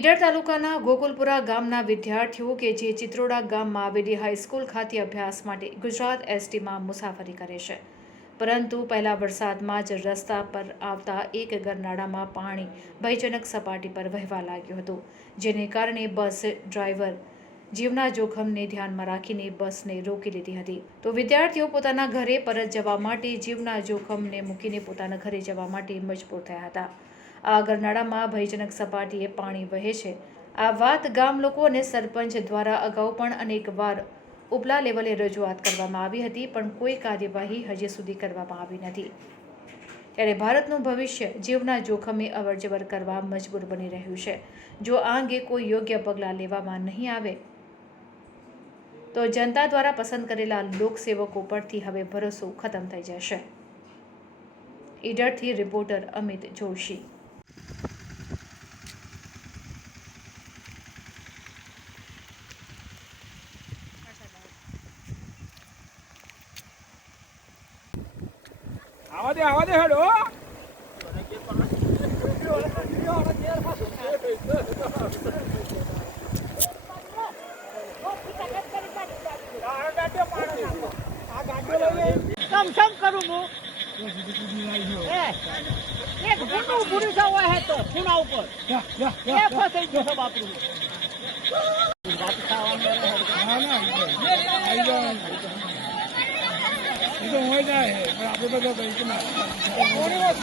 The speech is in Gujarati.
ઈડર તાલુકાના ગોકુલપુરા ગામના વિદ્યાર્થીઓ કે જે ચિત્રોડા ગામમાં આવેલી હાઈસ્કૂલ ખાતે અભ્યાસ માટે ગુજરાત એસટીમાં મુસાફરી કરે છે, પરંતુ પહેલા વરસાદમાં જ રસ્તા પર આવતા એક ગરનાળામાં પાણી ભયજનક સપાટી પર વહેવા લાગ્યું હતું, જેને કારણે બસ ડ્રાઈવર જીવના જોખમને ધ્યાનમાં રાખીને બસને રોકી લીધી હતી. તો વિદ્યાર્થીઓ પોતાના ઘરે પરત જવા માટે જીવના જોખમને મૂકીને પોતાના ઘરે જવા માટે મજબૂર થયા હતા. આ ગરનાળામાં ભયજનક સપાટીએ પાણી વહે છે. આ વાત ગામ લોકો અને સરપંચ દ્વારા અગાઉ પણ અનેકવાર ઉપલા લેવલે રજૂઆત કરવામાં આવી હતી, પણ કોઈ કાર્યવાહી હજી સુધી કરવામાં આવી નથી. ત્યારે ભારતનું ભવિષ્ય જીવના જોખમે અવરજવર કરવા મજબૂર બની રહ્યું છે. જો આ અંગે કોઈ યોગ્ય પગલાં લેવામાં નહીં આવે તો જનતા દ્વારા પસંદ કરેલા લોકસેવકો પરથી હવે ભરોસો ખતમ થઈ જશે. ઈડરથી રિપોર્ટર અમિત જોશી. आवा दे हेडो कम सम करूँ मु एक बुनु बुरी सा हुआ है तो पुना ऊपर ये फंसे जो सब आप बात खावा मेरे ना ना आई जाओ ये तो हो जाए पर आप लोग तो इतना